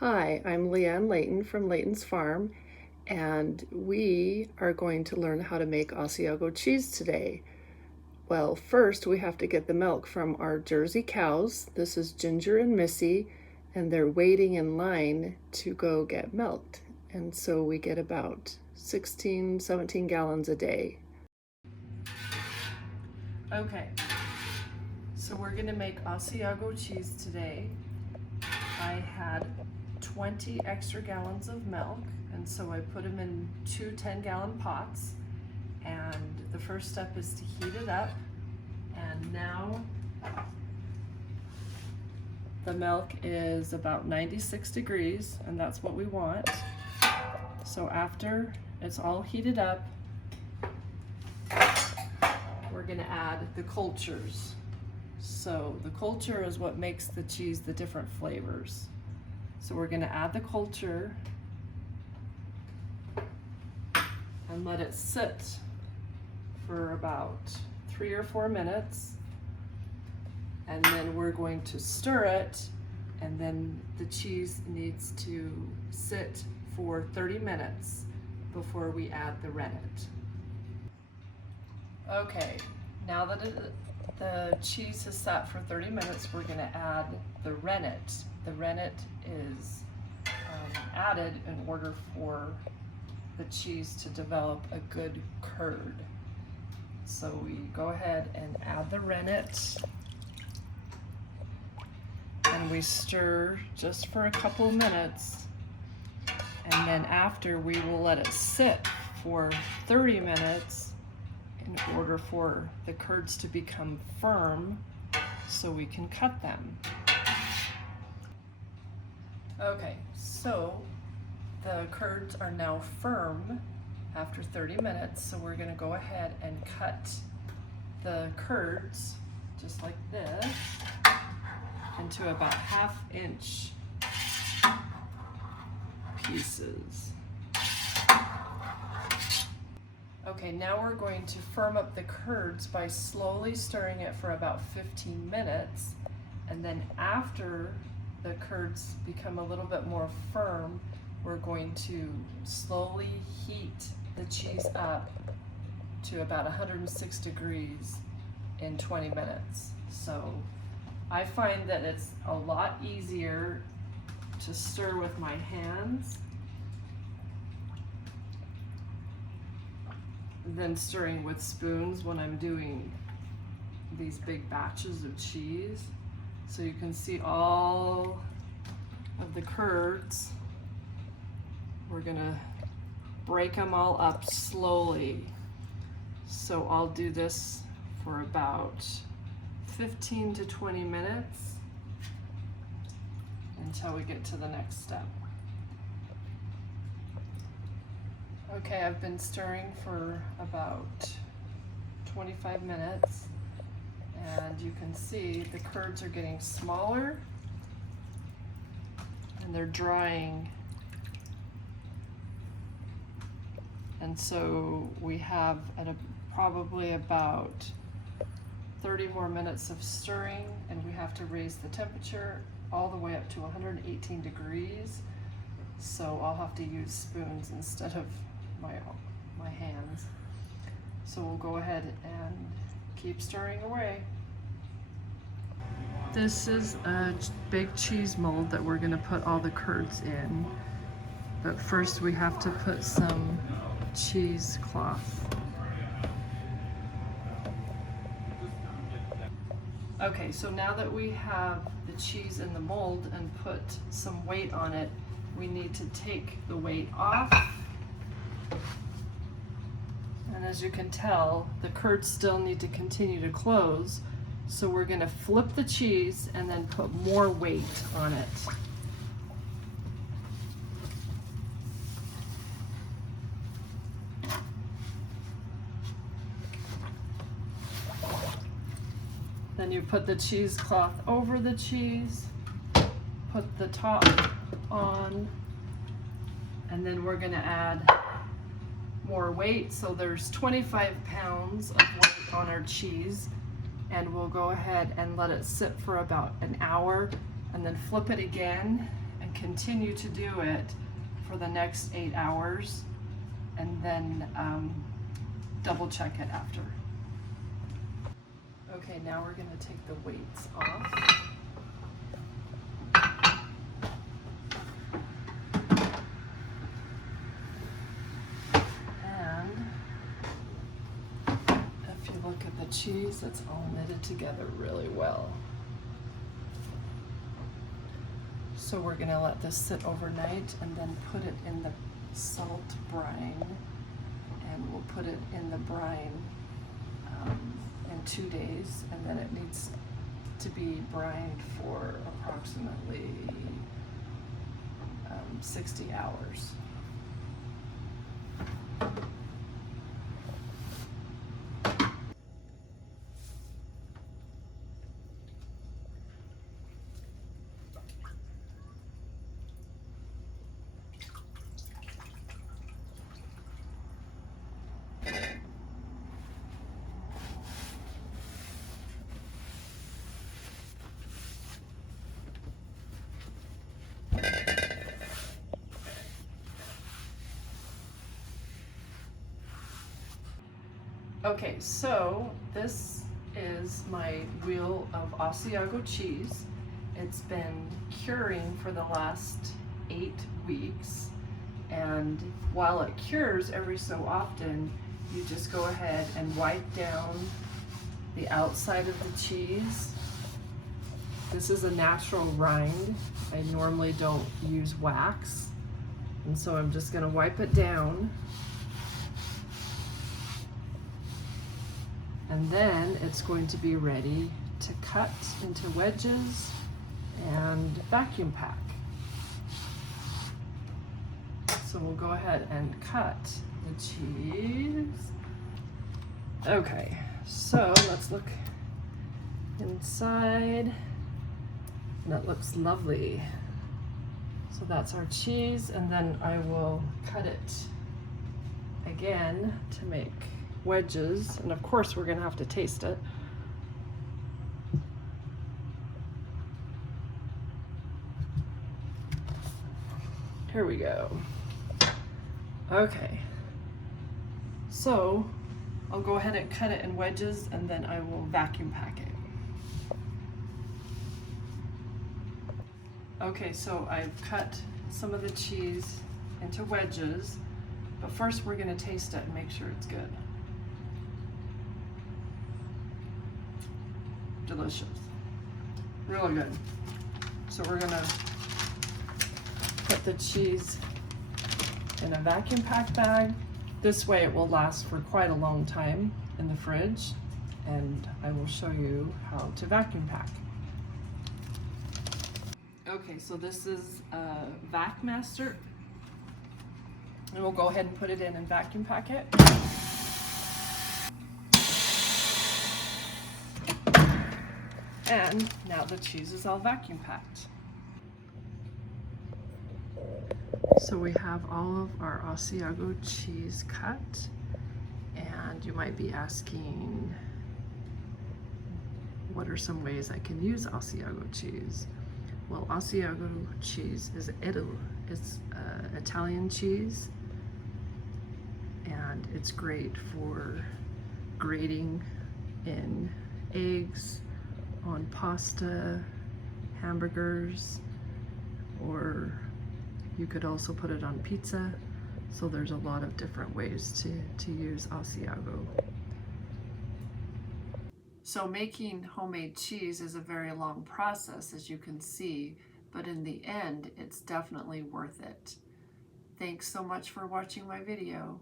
Hi, I'm Leanne Layton from Layton's Farm, and we are going to learn how to make Asiago cheese today. Well, first we have to get the milk from our Jersey cows. This is Ginger and Missy, and they're waiting in line to go get milked. And so we get about 16, 17 gallons a day. Okay, so we're gonna make Asiago cheese today. I had 20 extra gallons of milk, and so I put them in two 10-gallon pots, and the first step is to heat it up. And now the milk is about 96 degrees, and that's what we want. So after it's all heated up, we're gonna add the cultures. So the culture is what makes the cheese the different flavors. So we're gonna add the culture and let it sit for about 3 or 4 minutes. And then we're going to stir it, and then the cheese needs to sit for 30 minutes before we add the rennet. Okay, now that the cheese has sat for 30 minutes, we're going to add the rennet. The rennet is added in order for the cheese to develop a good curd. So we go ahead and add the rennet, and we stir just for a couple of minutes, and then after we will let it sit for 30 minutes in order for the curds to become firm so we can cut them. Okay, so the curds are now firm after 30 minutes, so we're gonna go ahead and cut the curds just like this into about 1/2 inch pieces. Okay, now we're going to firm up the curds by slowly stirring it for about 15 minutes, and then after the curds become a little bit more firm, we're going to slowly heat the cheese up to about 106 degrees in 20 minutes. So I find that it's a lot easier to stir with my hands than stirring with spoons when I'm doing these big batches of cheese. So you can see all of the curds. We're gonna break them all up slowly. So I'll do this for about 15 to 20 minutes until we get to the next step. Okay, I've been stirring for about 25 minutes, and you can see the curds are getting smaller and they're drying. And so we have probably about 30 more minutes of stirring, and we have to raise the temperature all the way up to 118 degrees. So I'll have to use spoons instead of my hands. So we'll go ahead and keep stirring away. This is a big cheese mold that we're gonna put all the curds in. But first we have to put some cheesecloth. Okay, so now that we have the cheese in the mold and put some weight on it, we need to take the weight off. And as you can tell, the curds still need to continue to close. So we're gonna flip the cheese and then put more weight on it. Then you put the cheesecloth over the cheese, put the top on, and then we're gonna add more weight. So there's 25 pounds of weight on our cheese, and we'll go ahead and let it sit for about an hour, and then flip it again and and continue to do it for the next 8 hours, and then double check it after. Okay, now we're going to take the weights off. Look at the cheese, it's all knitted together really well. So we're gonna let this sit overnight and then put it in the salt brine, and we'll put it in the brine in 2 days, and then it needs to be brined for approximately 60 hours. Okay, so this is my wheel of Asiago cheese. It's been curing for the last 8 weeks, and while it cures, every so often you just go ahead and wipe down the outside of the cheese. This is a natural rind. I normally don't use wax, and so I'm just going to wipe it down. And then it's going to be ready to cut into wedges and vacuum pack. So we'll go ahead and cut the cheese. Okay, so let's look inside. And it looks lovely. So that's our cheese, and then I will cut it again to make wedges, and of course we're gonna have to taste it. Here we go. Okay, so I'll go ahead and cut it in wedges, and then I will vacuum pack it. Okay, so I've cut some of the cheese into wedges, but first we're gonna taste it and make sure it's good. Delicious, really good. So we're gonna put the cheese in a vacuum pack bag. This way it will last for quite a long time in the fridge, and I will show you how to vacuum pack. Okay, so this is a Vac Master, and we'll go ahead and put it in and vacuum pack it. And now the cheese is all vacuum packed. So we have all of our Asiago cheese cut, and you might be asking, what are some ways I can use Asiago cheese? Well, Asiago cheese is Italian cheese, and it's great for grating in eggs, on pasta, hamburgers, or you could also put it on pizza. So there's a lot of different ways to use Asiago. So making homemade cheese is a very long process, as you can see, but in the end, it's definitely worth it. Thanks so much for watching my video.